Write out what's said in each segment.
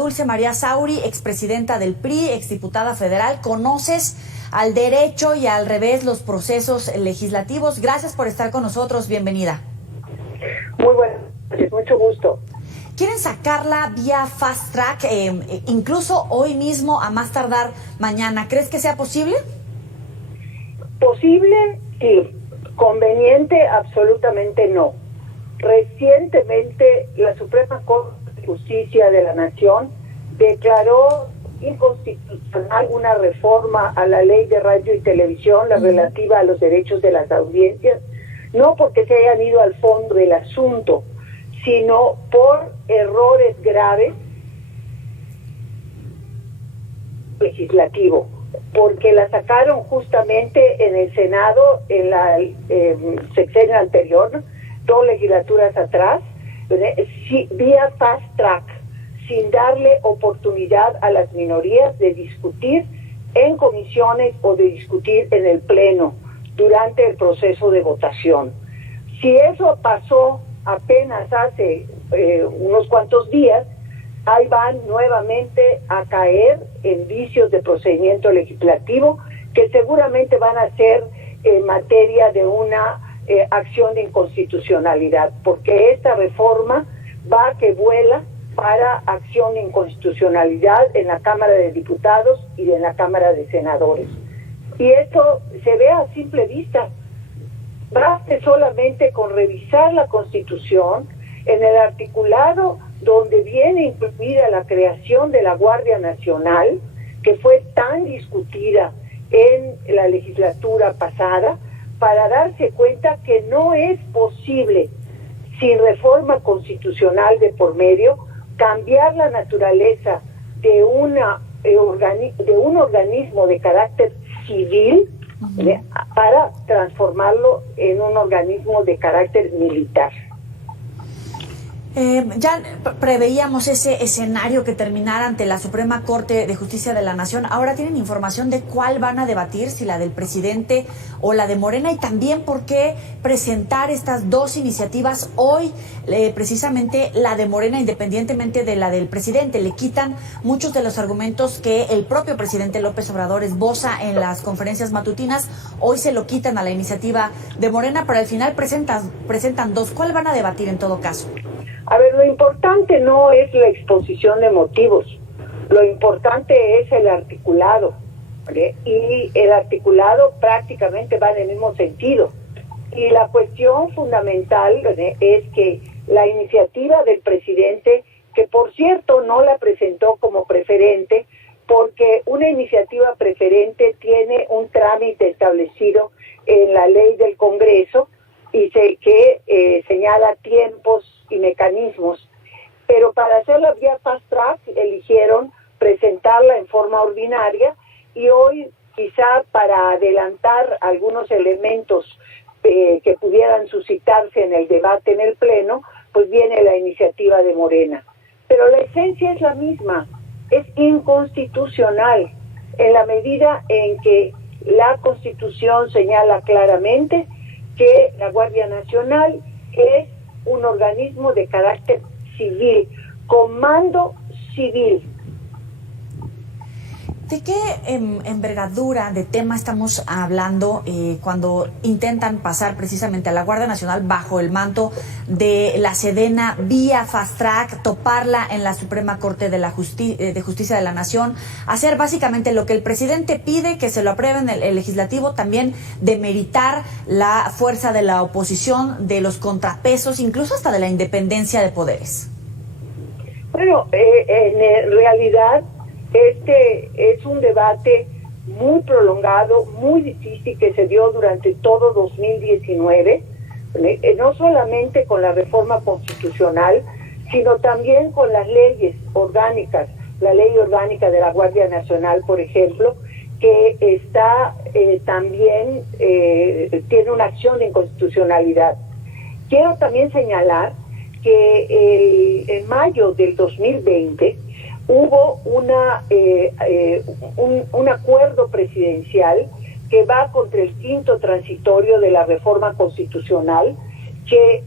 Dulce María Sauri, expresidenta del PRI, exdiputada federal. Conoces al derecho y al revés los procesos legislativos. Gracias por estar con nosotros. Bienvenida. Muy buenas noches, mucho gusto. Quieren sacarla vía fast track, incluso hoy mismo, a más tardar mañana. ¿Crees que sea posible? Posible, sí. Conveniente, absolutamente no. Recientemente, la Suprema Corte de Justicia de la Nación declaró inconstitucional una reforma a la Ley de Radio y Televisión, la relativa a los derechos de las audiencias, no porque se hayan ido al fondo del asunto, sino por errores graves legislativo, porque la sacaron justamente en el Senado en la sexenio anterior, 2 legislaturas atrás, vía fast track, sin darle oportunidad a las minorías de discutir en comisiones o de discutir en el Pleno durante el proceso de votación. Si eso pasó apenas hace unos cuantos días, ahí van nuevamente a caer en vicios de procedimiento legislativo que seguramente van a ser materia de una acción de inconstitucionalidad, porque esta reforma va que vuela para acción de inconstitucionalidad en la Cámara de Diputados y en la Cámara de Senadores. Y esto se ve a simple vista. Baste solamente con revisar la Constitución en el articulado donde viene incluida la creación de la Guardia Nacional, que fue tan discutida en la legislatura pasada, para darse cuenta que no es posible, sin reforma constitucional de por medio, cambiar la naturaleza de un organismo de carácter civil para transformarlo en un organismo de carácter militar. Ya preveíamos ese escenario que terminara ante la Suprema Corte de Justicia de la Nación. Ahora tienen información de cuál van a debatir, si la del presidente o la de Morena, y también por qué presentar estas dos iniciativas hoy, precisamente la de Morena, independientemente de la del presidente. Le quitan muchos de los argumentos que el propio presidente López Obrador esboza en las conferencias matutinas. Hoy se lo quitan a la iniciativa de Morena, pero al final presentan dos. ¿Cuál van a debatir en todo caso? A ver, lo importante no es la exposición de motivos, lo importante es el articulado, ¿vale? Y el articulado prácticamente va en el mismo sentido. Y la cuestión fundamental, ¿vale?, es que la iniciativa del presidente, que por cierto no la presentó como preferente, porque una iniciativa preferente tiene un trámite establecido en la ley del Congreso y que señala tiempos y mecanismos, pero para hacerla vía fast track eligieron presentarla en forma ordinaria, y hoy quizá para adelantar algunos elementos que pudieran suscitarse en el debate en el Pleno, pues viene la iniciativa de Morena. Pero la esencia es la misma, es inconstitucional en la medida en que la Constitución señala claramente que la Guardia Nacional es un organismo de carácter civil, comando civil. ¿De qué envergadura de tema estamos hablando cuando intentan pasar precisamente a la Guardia Nacional bajo el manto de la Sedena vía fast track, toparla en la Suprema Corte de Justicia de la Nación, hacer básicamente lo que el presidente pide, que se lo aprueben el legislativo, también demeritar la fuerza de la oposición, de los contrapesos, incluso hasta de la independencia de poderes? Bueno, en realidad este es un debate muy prolongado, muy difícil, que se dio durante todo 2019, no solamente con la reforma constitucional, sino también con las leyes orgánicas, la ley orgánica de la Guardia Nacional, por ejemplo, que está también tiene una acción de inconstitucionalidad. Quiero también señalar que en mayo del 2020 hubo un acuerdo presidencial que va contra el quinto transitorio de la reforma constitucional, que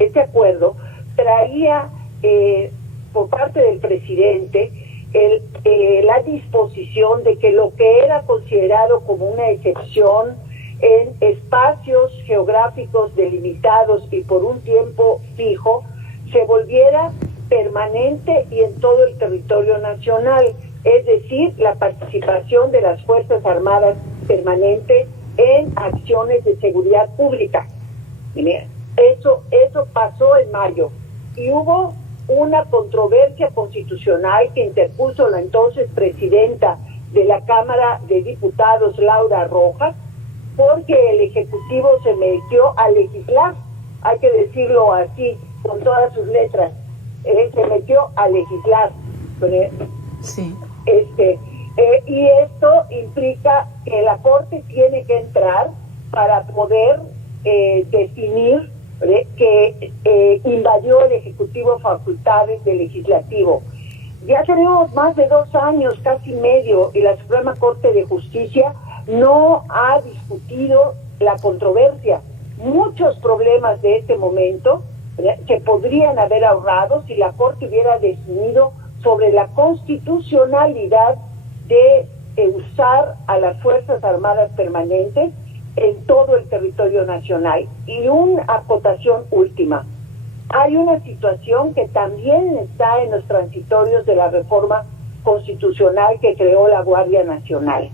este acuerdo traía por parte del presidente la disposición de que lo que era considerado como una excepción en espacios geográficos delimitados y por un tiempo fijo, se volviera permanente y en todo el territorio nacional, es decir, la participación de las Fuerzas Armadas permanentes en acciones de seguridad pública. Eso pasó en mayo y hubo una controversia constitucional que interpuso la entonces presidenta de la Cámara de Diputados, Laura Rojas, porque el Ejecutivo se metió a legislar, hay que decirlo así, con todas sus letras, se metió a legislar. Sí. Y esto implica que la Corte tiene que entrar para poder definir que invadió el Ejecutivo facultades del Legislativo. Ya tenemos más de 2 años, casi medio, y la Suprema Corte de Justicia no ha discutido la controversia. Muchos problemas de este momento se podrían haber ahorrado si la Corte hubiera definido sobre la constitucionalidad de usar a las Fuerzas Armadas permanentes en todo el territorio nacional. Y una acotación última. Hay una situación que también está en los transitorios de la reforma constitucional que creó la Guardia Nacional.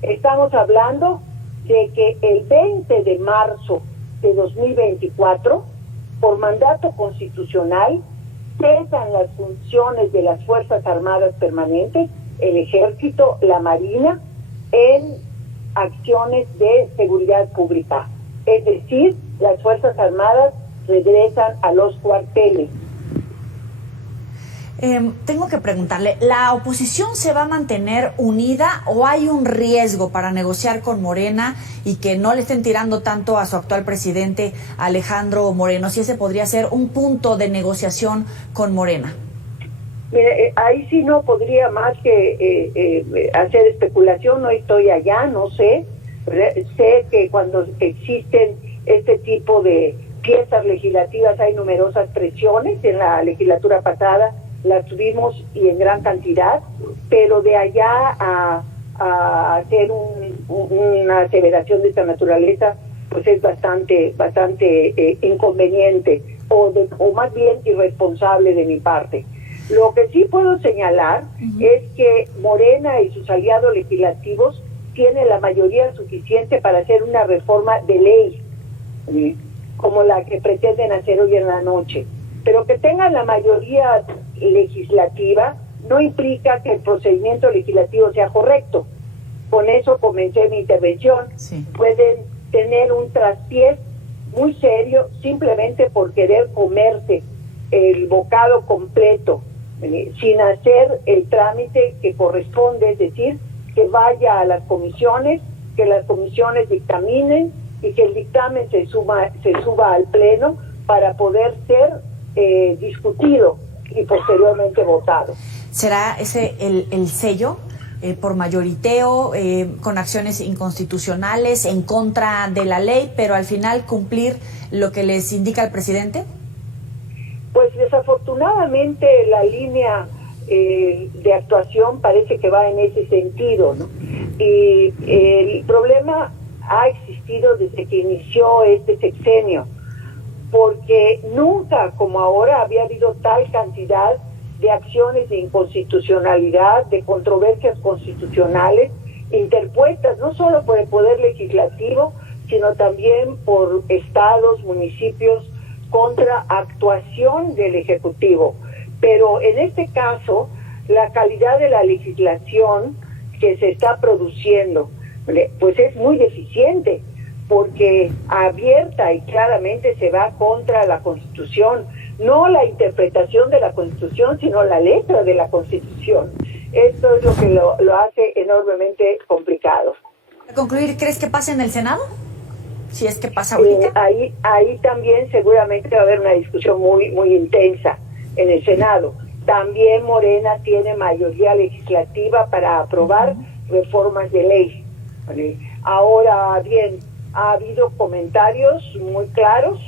Estamos hablando de que el 20 de marzo de 2024, por mandato constitucional, cesan las funciones de las Fuerzas Armadas permanentes, el Ejército, la Marina, en acciones de seguridad pública. Es decir, las Fuerzas Armadas regresan a los cuarteles. Tengo que preguntarle, ¿la oposición se va a mantener unida o hay un riesgo para negociar con Morena y que no le estén tirando tanto a su actual presidente Alejandro Moreno? Si ese podría ser un punto de negociación con Morena. Mire, ahí sí no podría más que hacer especulación, no estoy allá, no sé. Sé que cuando existen este tipo de piezas legislativas hay numerosas presiones. En la legislatura pasada las tuvimos y en gran cantidad, pero de allá a hacer una aseveración de esta naturaleza, pues es bastante inconveniente o más bien irresponsable de mi parte. Lo que sí puedo señalar es que Morena y sus aliados legislativos tienen la mayoría suficiente para hacer una reforma de ley, como la que pretenden hacer hoy en la noche. Pero que tengan la mayoría legislativa no implica que el procedimiento legislativo sea correcto. Con eso comencé mi intervención. Sí. Pueden tener un traspiés muy serio simplemente por querer comerse el bocado completo, sin hacer el trámite que corresponde, es decir, que vaya a las comisiones, que las comisiones dictaminen y que el dictamen se suba al pleno para poder ser discutido y posteriormente votado. ¿Será ese el sello por mayoriteo, con acciones inconstitucionales en contra de la ley, pero al final cumplir lo que les indica el presidente? Pues desafortunadamente la línea de actuación parece que va en ese sentido, ¿no? Y el problema ha existido desde que inició este sexenio, porque nunca como ahora había habido tal cantidad de acciones de inconstitucionalidad, de controversias constitucionales interpuestas no solo por el Poder Legislativo, sino también por estados, municipios, contra actuación del Ejecutivo. Pero en este caso, la calidad de la legislación que se está produciendo, pues es muy deficiente, porque abierta y claramente se va contra la Constitución, no la interpretación de la Constitución, sino la letra de la Constitución. Esto es lo que lo hace enormemente complicado. Para concluir, ¿crees que pase en el Senado? Si es que pasa ahorita. Ahí también seguramente va a haber una discusión muy intensa en el Senado. También Morena tiene mayoría legislativa para aprobar reformas de ley. ¿Vale? Ahora bien, ha habido comentarios muy claros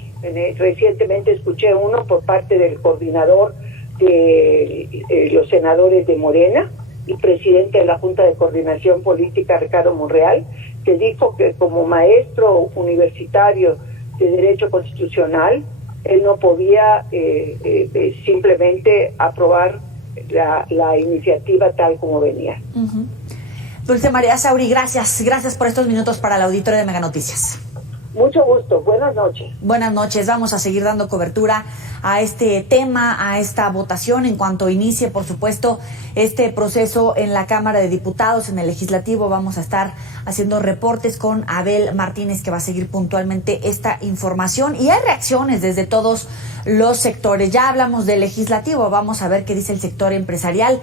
Recientemente escuché uno por parte del coordinador de los senadores de Morena y presidente de la Junta de Coordinación Política, Ricardo Monreal, que dijo que como maestro universitario de Derecho Constitucional, él no podía simplemente aprobar la iniciativa tal como venía. Uh-huh. Dulce María Sauri, gracias por estos minutos para el auditorio de Mega Noticias. Mucho gusto, buenas noches. Buenas noches, vamos a seguir dando cobertura a este tema, a esta votación en cuanto inicie, por supuesto, este proceso en la Cámara de Diputados, en el Legislativo. Vamos a estar haciendo reportes con Abel Martínez, que va a seguir puntualmente esta información. Y hay reacciones desde todos los sectores. Ya hablamos del Legislativo, vamos a ver qué dice el sector empresarial.